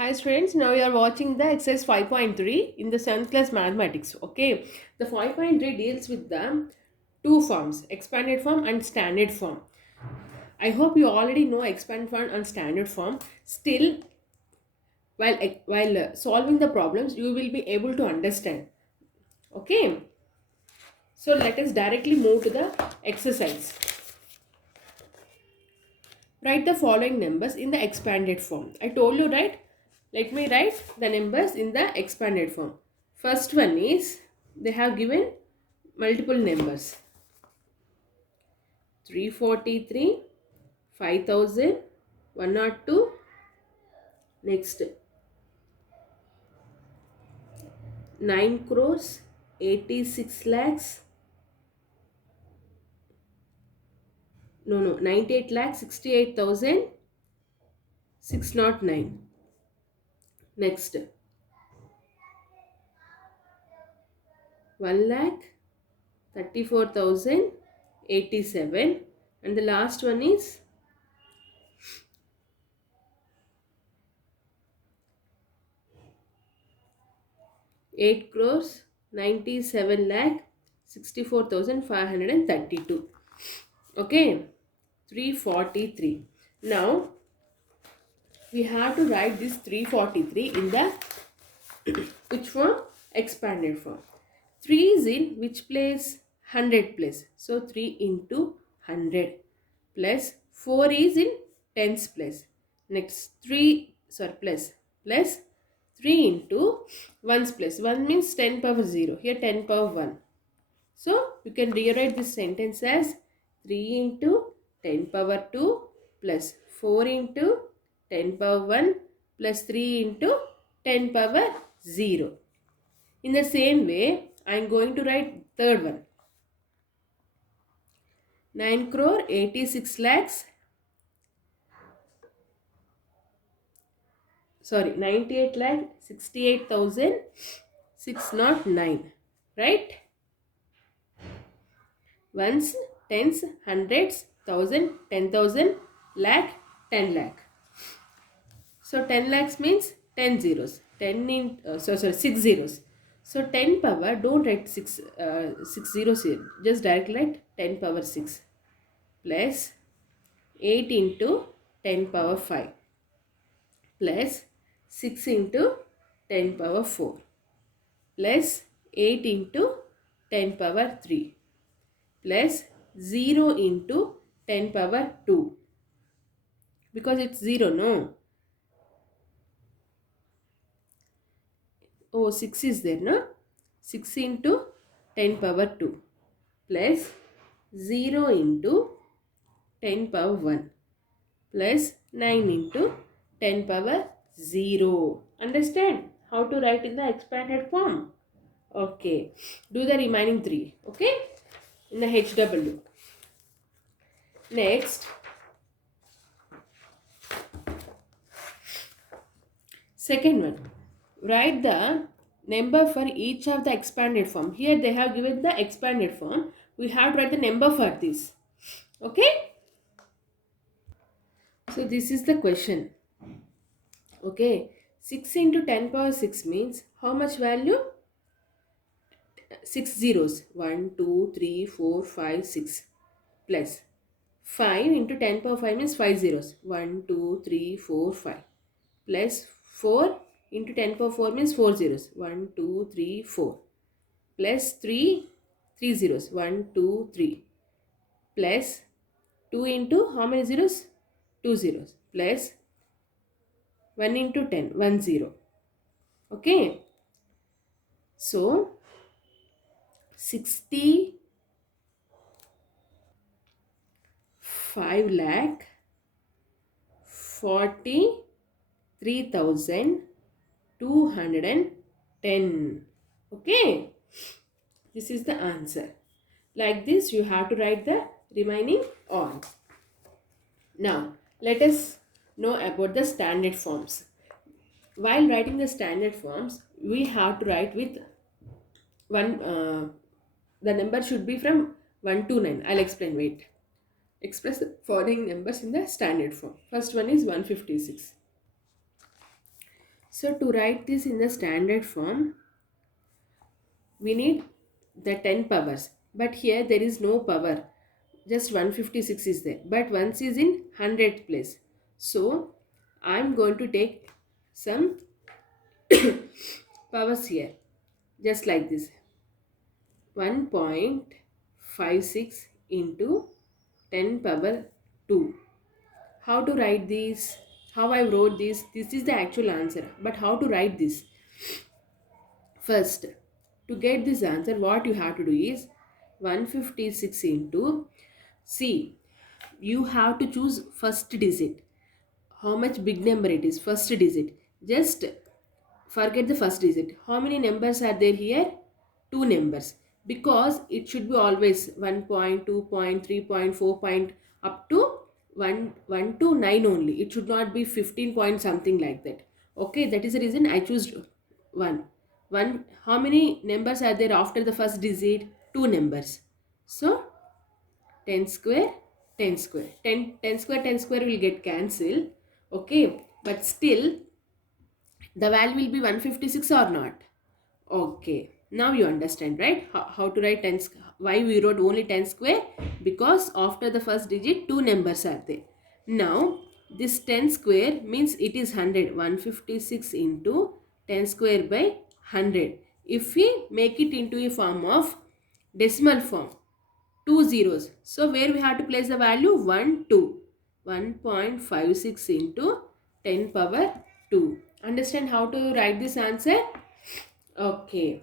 Hi students, now you are watching the exercise 5.3 in the 7th class mathematics. Okay, the 5.3 deals with the two forms, expanded form and standard form. I hope you already know expanded form and standard form. Still, while solving the problems, you will be able to understand. Okay, so let us directly move to the exercise. Write the following numbers in the expanded form. I told you, right? Let me write the numbers in the expanded form. First one is they have given multiple numbers 343, 5000, 102. Next 9 crores, 86 lakhs. No, 98 lakhs, 68,609. Next 1 lakh, 34,087. And the last one is 8 crores 97 lakh 64,532. Okay, 343. Now we have to write this 343 in the which form? Expanded form. 3 is in which place? 100 place. So 3 into 100 plus 4 is in tens place. Next 3 sorry plus 3 into 1's place. 1 means 10 power 0. Here 10 power 1. So you can rewrite this sentence as 3 into 10 power 2 plus 4 into 10 power 1 plus 3 into 10 power 0. In the same way, I am going to write third one. 9 crore 86 lakhs, sorry, 98 lakh 68,609. Right? Ones, tens, hundreds, thousand, 10,000, lakh, 10 lakh. So 10 lakhs means 10 zeros. 10 in, sorry, 6 zeros. So 10 power, don't write 6 zeros here. Just directly write 10 power 6 plus 8 into 10 power 5 plus 6 into 10 power 4 plus 8 into 10 power 3 plus 0 into 10 power 2 because it's 0, no? Oh, 6 is there, no? 6 into 10 power 2 plus 0 into 10 power 1 plus 9 into 10 power 0. Understand how to write in the expanded form? Okay. Do the remaining 3. Okay. In the HW. Next. Second one. Write the number for each of the expanded form. Here they have given the expanded form. We have to write the number for this. Okay. So this is the question. Okay. 6 into 10 power 6 means how much value? 6 zeros. 1, 2, 3, 4, 5, 6 plus 5 into 10 power 5 means 5 zeros. 1, 2, 3, 4, 5 plus 4 into 10 power 4 means 4 zeros. 1, 2, 3, 4 plus 3 zeros. 1, 2, 3 plus 2 into how many zeros? 2 zeros plus 1 into 10, 1 zero. Okay. So 65 lakh 43,210. Okay. This is the answer. Like this, you have to write the remaining on. Now, let us know about the standard forms. While writing the standard forms, we have to write with one. The number should be from 1 to 9. I'll explain. Wait. Express the following numbers in the standard form. First one is 156. So to write this in the standard form, we need the 10 powers. But here there is no power. Just 156 is there. But 1 is in 100th place. So I'm going to take some powers here. Just like this. 1.56 into 10 power 2. How to write this? How I wrote this? This is the actual answer. But how to write this? First, to get this answer, what you have to do is 156 into, see, you have to choose first digit. How much big number it is, first digit. Just forget the first digit. How many numbers are there here? Two numbers. Because it should be always 1 point, 2 point, 3 point, 4 point, up to 1 to 9 only. It should not be 15 point something like that. Okay, that is the reason I choose 1. How many numbers are there after the first digit? Two numbers. So 10 square, 10 square. 10 square, 10 square will get cancelled. Okay, but still the value will be 156 or not. Okay, now you understand, right? How to write 10 why we wrote only 10 square? Because after the first digit, two numbers are there. Now, this 10 square means it is 100. 156 into 10 square by 100. If we make it into a form of decimal form, two zeros. So, where we have to place the value? 1, 2. 1.56 into 10 power 2. Understand how to write this answer? Okay.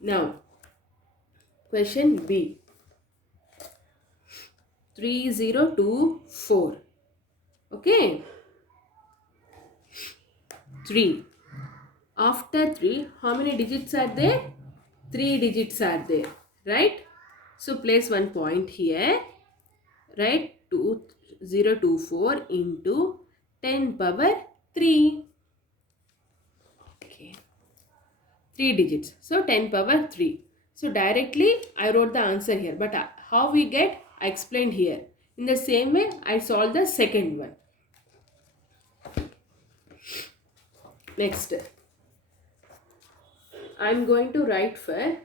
Now, question B. 3024. Okay. 3. After 3, how many digits are there? 3 digits are there. Right? So, place one point here. Right? 2024 into 10 power 3. Okay. 3 digits. So 10 power 3. So directly I wrote the answer here. But how we get? I explained here. In the same way I solved the second one. Next. I am going to write for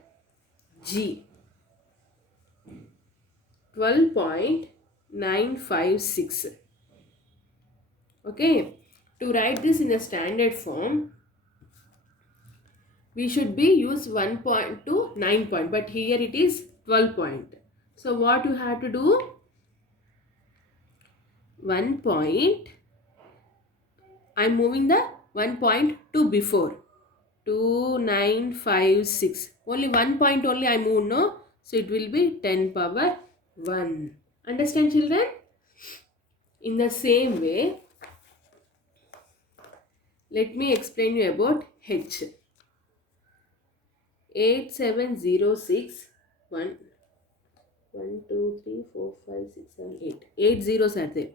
G. 12.956. Okay. To write this in a standard form, we should be use 1 point to 9 point, but here it is 12 point. So what you have to do? 1 point, I am moving the 1 point to before. 2956. Only 1 point only I move, no? So it will be 10 power 1. Understand, children? In the same way, let me explain you about H. 8706 1 2 3 4 5 6 7 8. 8 zeros are there.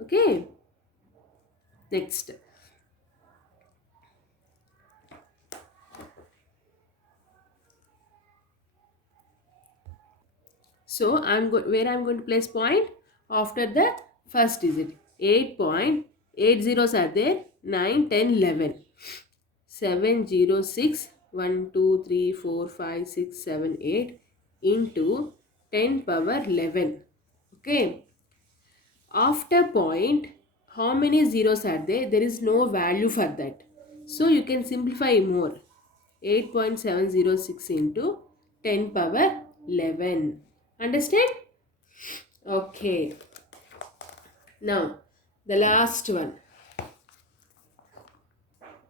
Okay. Next. So where I'm going to place point? After the first digit. 8 zeros are there. 9, 10, 11. 706 1 2 3 4 5 6 7 8 into 10 power 11. Okay. After point, how many zeros are there? There is no value for that. So you can simplify more. 8.706 into 10 power 11. Understand? Okay. Now, the last one.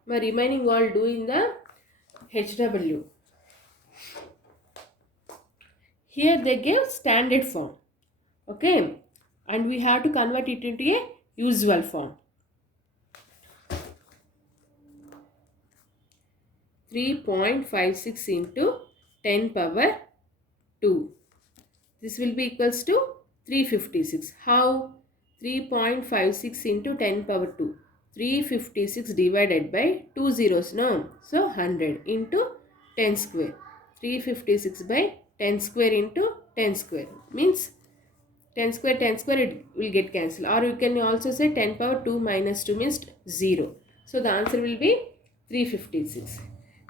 My remaining all do in the HW. Here they give standard form. Okay. And we have to convert it into a usual form. 3.56 into 10 power 2. This will be equals to 356. How? 3.56 into 10 power 2. 356 divided by 2 zeros, no? So 100 into 10 square. 356 by 10 square into 10 square means 10 square it will get cancelled, or you can also say 10 power 2 minus 2 means 0. So the answer will be 356.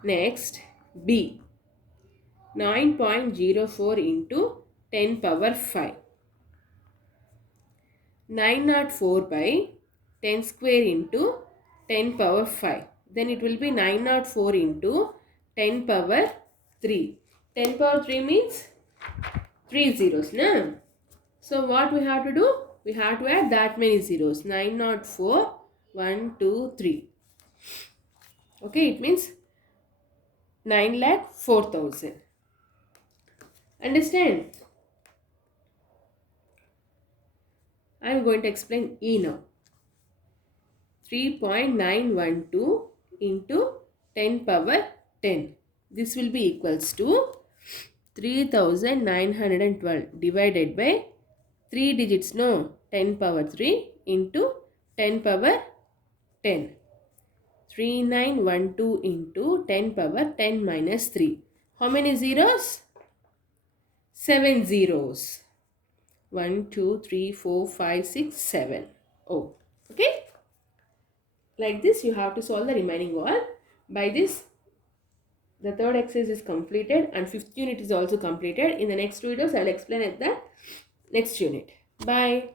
Next, B, 9.04 into 10 power 5. 904 by 10 square into 10 power 5. Then it will be 904 into 10 power 3. 10 power 3 means 3 zeros, na? So what we have to do? We have to add that many zeros. 904, 1, 2, 3. Okay, it means 9,04,000. Understand? I am going to explain E now. 3.912 into 10 power 10. This will be equals to 3,912 divided by 3 digits, no, 10 power 3 into 10 power 10. 3912 into 10 power 10 minus 3. How many zeros? 7 zeros. 1, 2, 3, 4, 5, 6, 7. Oh, okay. Like this, you have to solve the remaining one. By this, the third exercise is completed and fifth unit is also completed. In the next videos, I will explain at the next unit. Bye.